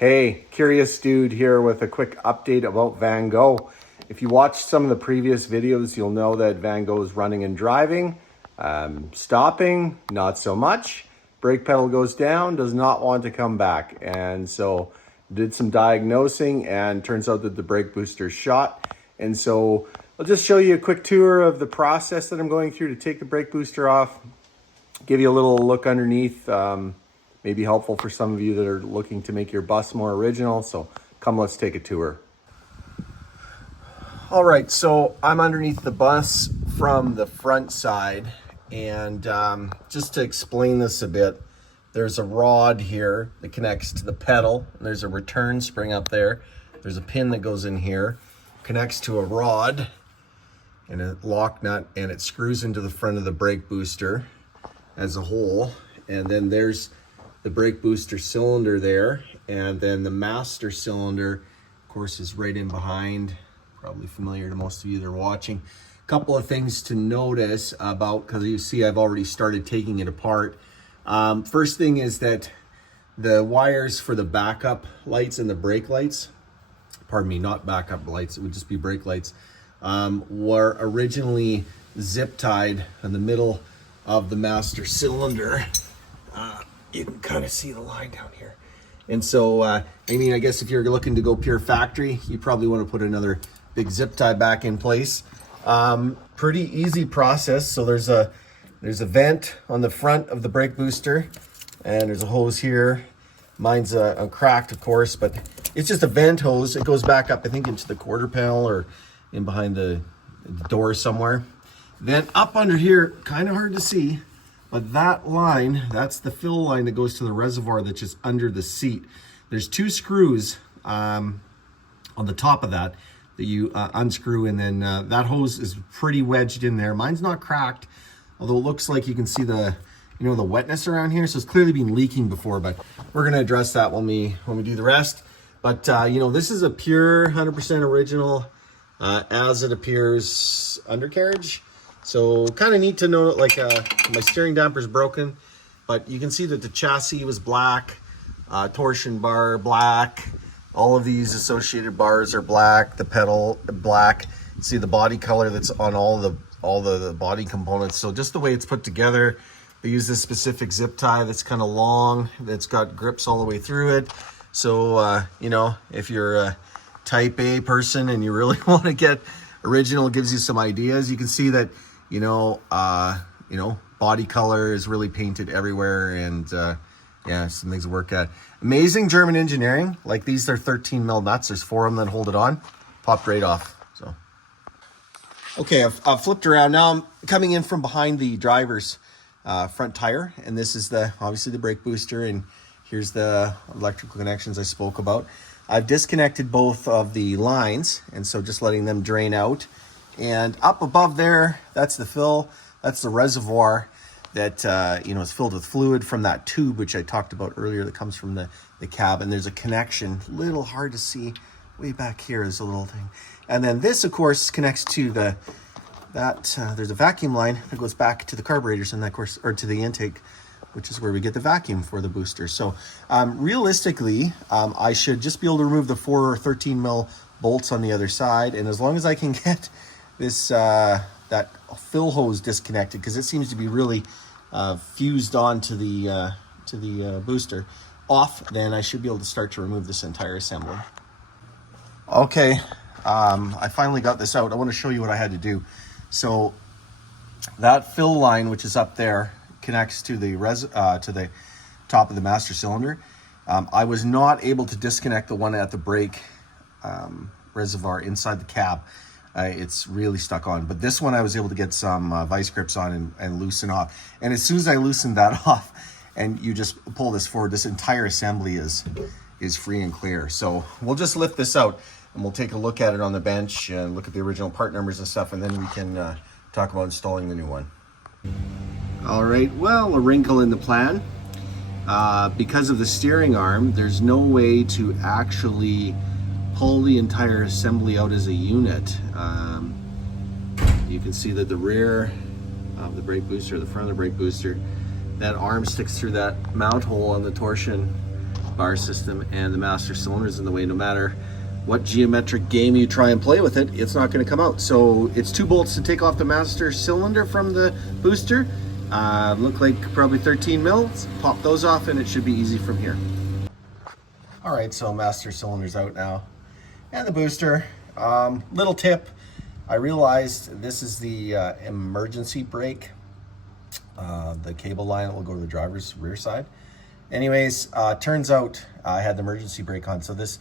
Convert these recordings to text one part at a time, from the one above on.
Hey, Curious Dude here with a quick update about Van Gogh. If you watched some of the previous videos, you'll know that Van Gogh is running and driving. Stopping, not so much. Brake pedal goes down, does not want to come back. And so did some diagnosing and turns out that the brake booster is shot. And so I'll just show you a quick tour of the process that I'm going through to take the brake booster off. Give you a little look underneath. Maybe helpful for some of you that are looking to make your bus more original. So come, let's take a tour. All right, so I'm underneath the bus from the front side. And just to explain this a bit, there's a rod here that connects to the pedal. And there's a return spring up there. There's a pin that goes in here, connects to a rod and a lock nut, and it screws into the front of the brake booster as a whole. And then there's the brake booster cylinder there, and then the master cylinder, of course, is right in behind. Probably familiar to most of you that are watching. A couple of things to notice about, because you see I've already started taking it apart. First thing is that the wires for the backup lights and the brake lights, pardon me, not backup lights, it would just be brake lights, were originally zip tied in the middle of the master cylinder. You can kind of see the line down here. And so, I guess if you're looking to go pure factory, you probably want to put another big zip tie back in place. Pretty easy process. So there's a vent on the front of the brake booster, and there's a hose here. Mine's cracked, of course, but it's just a vent hose. It goes back up, I think, into the quarter panel or in behind the door somewhere. Then up under here, kind of hard to see, but that line, that's the fill line that goes to the reservoir that's just under the seat. There's two screws on the top of that you unscrew, and then that hose is pretty wedged in there. Mine's not cracked, although it looks like you can see the wetness around here, so it's clearly been leaking before, but we're going to address that when we do the rest. But this is a pure 100% original as it appears undercarriage. So kind of neat to know that, like, my steering damper's broken, but you can see that the chassis was black, torsion bar black, all of these associated bars are black, the pedal black. See the body color that's on all the body components. So just the way it's put together, they use this specific zip tie that's kind of long, that's got grips all the way through it. So if you're a type A person and you really want to get original, it gives you some ideas. You can see that body color is really painted everywhere, and some things to work at. Amazing German engineering. Like, these are 13 mil nuts. There's 4 of them that hold it on. Popped right off. So okay, I've flipped around. Now I'm coming in from behind the driver's front tire, and this is obviously the brake booster, and here's the electrical connections I spoke about. I've disconnected both of the lines, and so just letting them drain out. And up above there, that's the fill, that's the reservoir that is filled with fluid from that tube, which I talked about earlier, that comes from the cab. And there's a connection, little hard to see, way back here is a little thing. And then this, of course, connects to there's a vacuum line that goes back to the carburetors, and that, of course, or to the intake, which is where we get the vacuum for the booster. So realistically, I should just be able to remove the 4 or 13 mil bolts on the other side. And as long as I can get this that fill hose disconnected, because it seems to be really fused on to the booster off, then I should be able to start to remove this entire assembly. Okay, I finally got this out. I want to show you what I had to do. So that fill line, which is up there, connects to the top of the master cylinder. I was not able to disconnect the one at the brake reservoir inside the cab. It's really stuck on, but this one I was able to get some vice grips on and loosen off. And as soon as I loosened that off, and you just pull this forward, this entire assembly is free and clear. So we'll just lift this out, and we'll take a look at it on the bench and look at the original part numbers and stuff, and then we can talk about installing the new one. All right, well, a wrinkle in the plan. Because of the steering arm, there's no way to actually pull the entire assembly out as a unit. You can see that the rear of the brake booster, the front of the brake booster, that arm sticks through that mount hole on the torsion bar system, and the master cylinder is in the way. No matter what geometric game you try and play with it, it's not going to come out. So it's 2 bolts to take off the master cylinder from the booster. Look like probably 13 mils. Pop those off and it should be easy from here. All right, so master cylinder's out now. And the booster. Little tip, I realized this is the emergency brake. The cable line that will go to the driver's rear side. Anyways, turns out I had the emergency brake on, so this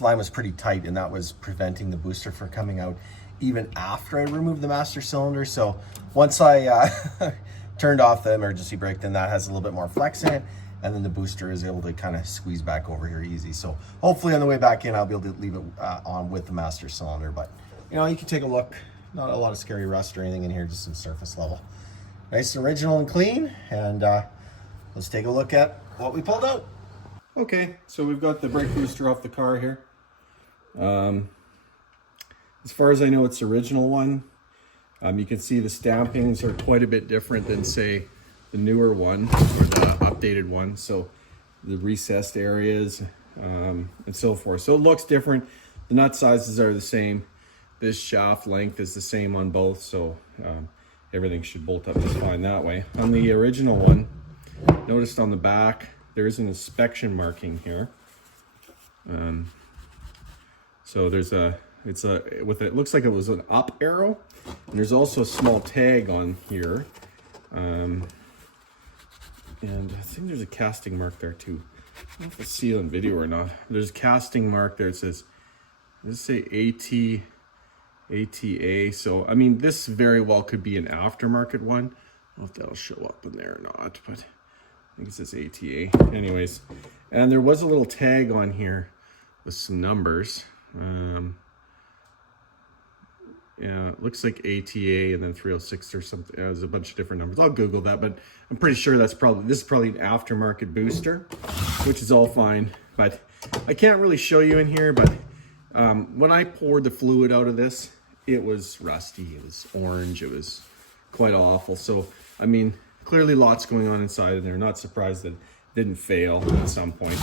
line was pretty tight, and that was preventing the booster from coming out even after I removed the master cylinder. So once I turned off the emergency brake, then that has a little bit more flex in it, and then the booster is able to kind of squeeze back over here easy. So hopefully on the way back in, I'll be able to leave it on with the master cylinder. But you know, you can take a look. Not a lot of scary rust or anything in here, just some surface level. Nice and original and clean, and let's take a look at what we pulled out. Okay, so we've got the brake booster off the car here. As far as I know, it's the original one. You can see the stampings are quite a bit different than, say, the newer one or the updated one. So the recessed areas and so forth. So it looks different. The nut sizes are the same. This shaft length is the same on both. So everything should bolt up just fine that way. On the original one, noticed on the back, there's an inspection marking here. So there's it looks like it was an up arrow, and there's also a small tag on here. And I think there's a casting mark there too. I don't know if it's see on video or not. There's a casting mark there. It says, does it say ATA? So, I mean, this very well could be an aftermarket one. I don't know if that'll show up in there or not, but I think it says ATA. Anyways, and there was a little tag on here with some numbers. Yeah, it looks like ATA and then 306 or something. There's a bunch of different numbers. I'll Google that, but I'm pretty sure this is probably an aftermarket booster, which is all fine. But I can't really show you in here, but when I poured the fluid out of this, it was rusty, it was orange, it was quite awful. So, I mean, clearly lots going on inside of there. Not surprised that it didn't fail at some point.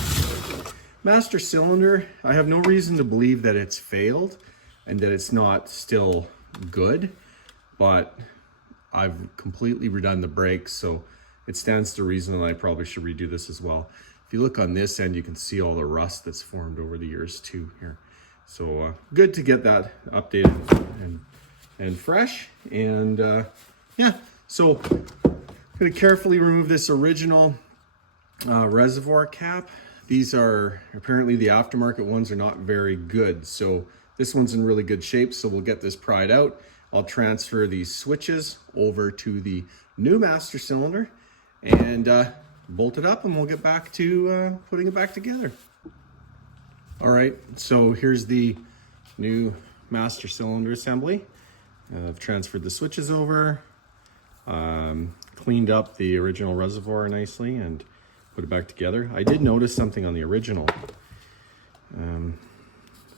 Master cylinder, I have no reason to believe that it's failed and that it's not still good, but I've completely redone the brakes, so it stands to reason that I probably should redo this as well. If you look on this end, you can see all the rust that's formed over the years too here. So good to get that updated and fresh. And yeah, so I'm gonna carefully remove this original reservoir cap. These are apparently the aftermarket ones are not very good. So this one's in really good shape. So we'll get this pried out. I'll transfer these switches over to the new master cylinder and bolt it up, and we'll get back to putting it back together. All right, so here's the new master cylinder assembly. I've transferred the switches over, cleaned up the original reservoir nicely, and put it back together. I did notice something on the original.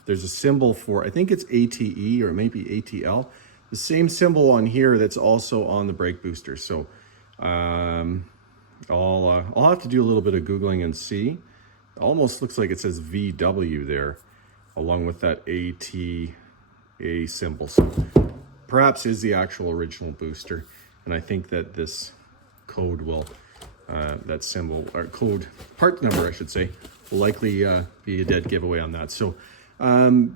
There's a symbol for, I think it's ATE or maybe ATL. The same symbol on here that's also on the brake booster. So I'll have to do a little bit of Googling and see. It almost looks like it says VW there, along with that ATA symbol. So perhaps is the actual original booster. And I think that this code will, that symbol, or code, part number I should say, will likely be a dead giveaway on that. So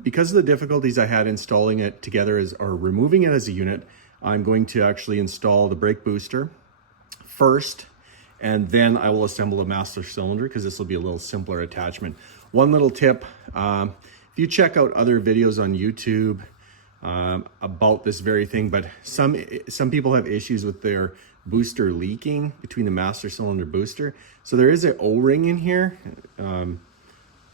because of the difficulties I had installing it together or removing it as a unit, I'm going to actually install the brake booster first, and then I will assemble a master cylinder because this will be a little simpler attachment. One little tip, if you check out other videos on YouTube about this very thing, but some people have issues with their booster leaking between the master cylinder booster. So there is an O-ring in here.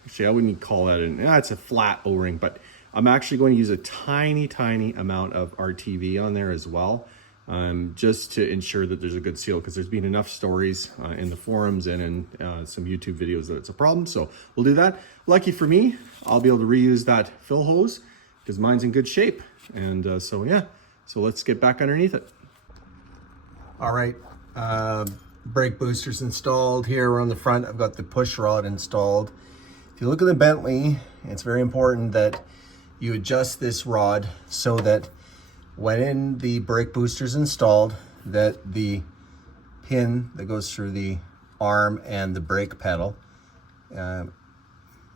Actually, I wouldn't call that it's a flat O-ring, but I'm actually going to use a tiny amount of RTV on there as well, just to ensure that there's a good seal, because there's been enough stories in the forums and in some YouTube videos that it's a problem. So we'll do that. Lucky for me, I'll be able to reuse that fill hose because mine's in good shape. And so yeah, so let's get back underneath it. All right, Brake boosters installed. Here on the front, I've got the push rod installed. If you look at the Bentley, it's very important that you adjust this rod so that when the brake booster is installed, that the pin that goes through the arm and the brake pedal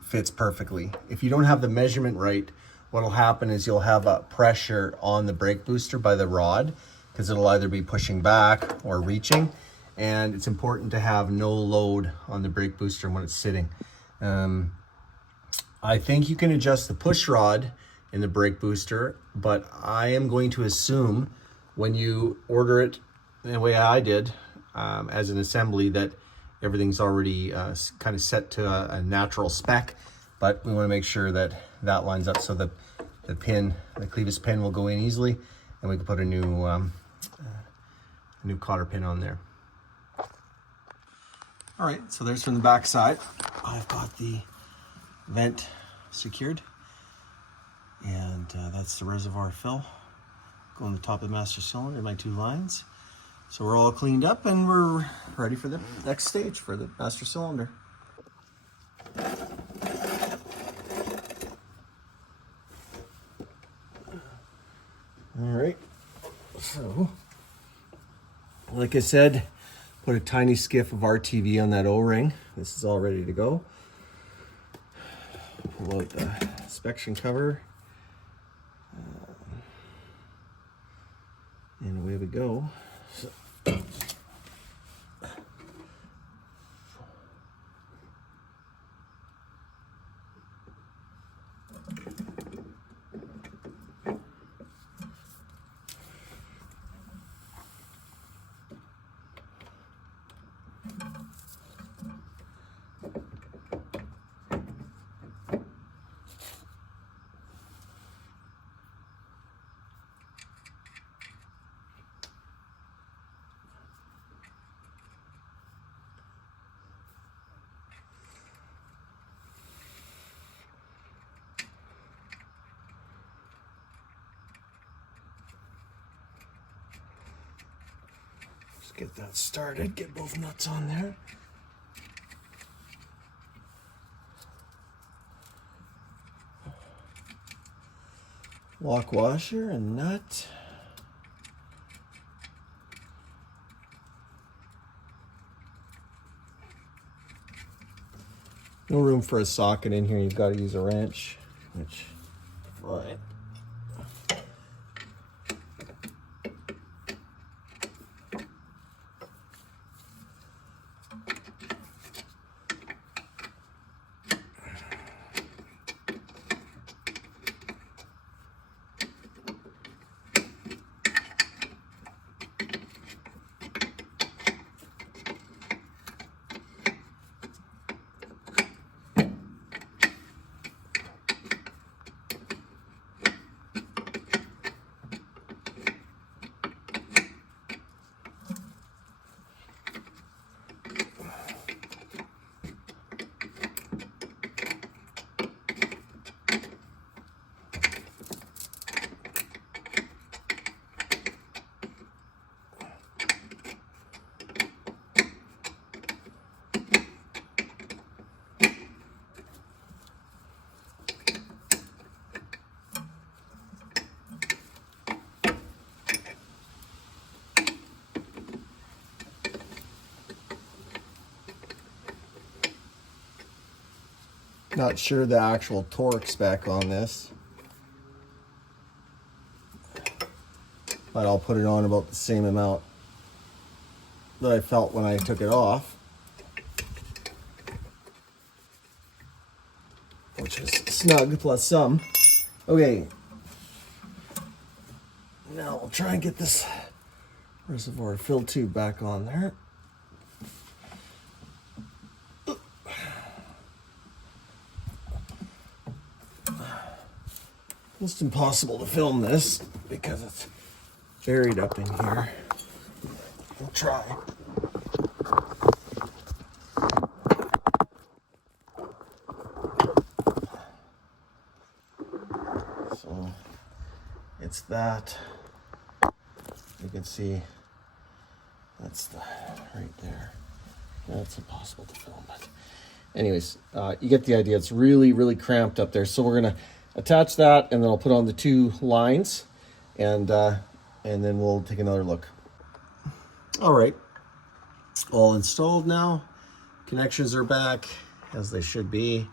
fits perfectly. If you don't have the measurement right, what'll happen is you'll have a pressure on the brake booster by the rod, because it'll either be pushing back or reaching, and it's important to have no load on the brake booster when it's sitting. I think you can adjust the push rod in the brake booster, but I am going to assume when you order it the way I did as an assembly that everything's already kind of set to a natural spec, but we want to make sure that that lines up so that the pin, the clevis pin, will go in easily, and we can put a new cotter pin on there. All right, so there's from the back side. I've got the vent secured, and that's the reservoir fill going to the top of the master cylinder, my 2 lines. So we're all cleaned up and we're ready for the next stage for the master cylinder. All right, so like I said, put a tiny skiff of RTV on that O-ring. This is all ready to go. Pull out the inspection cover, and away we go. So, get that started, get both nuts on there. Lock washer and nut. No room for a socket in here, you've got to use a wrench, which, fine. Not sure the actual torque spec on this, but I'll put it on about the same amount that I felt when I took it off, which is snug plus some. Okay, now we'll try and get this reservoir fill tube back on there. It's impossible to film this because it's buried up in here. We'll try. So it's that. You can see That's the right there. That's impossible to film, but anyways, you get the idea. It's really, really cramped up there. So we're gonna attach that, and then I'll put on the 2 lines, and then we'll take another look. All right, all installed now. Connections are back as they should be.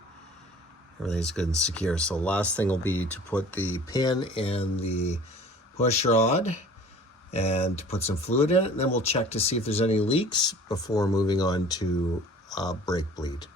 Everything's good and secure. So last thing will be to put the pin in the push rod and to put some fluid in it, and then we'll check to see if there's any leaks before moving on to brake bleed.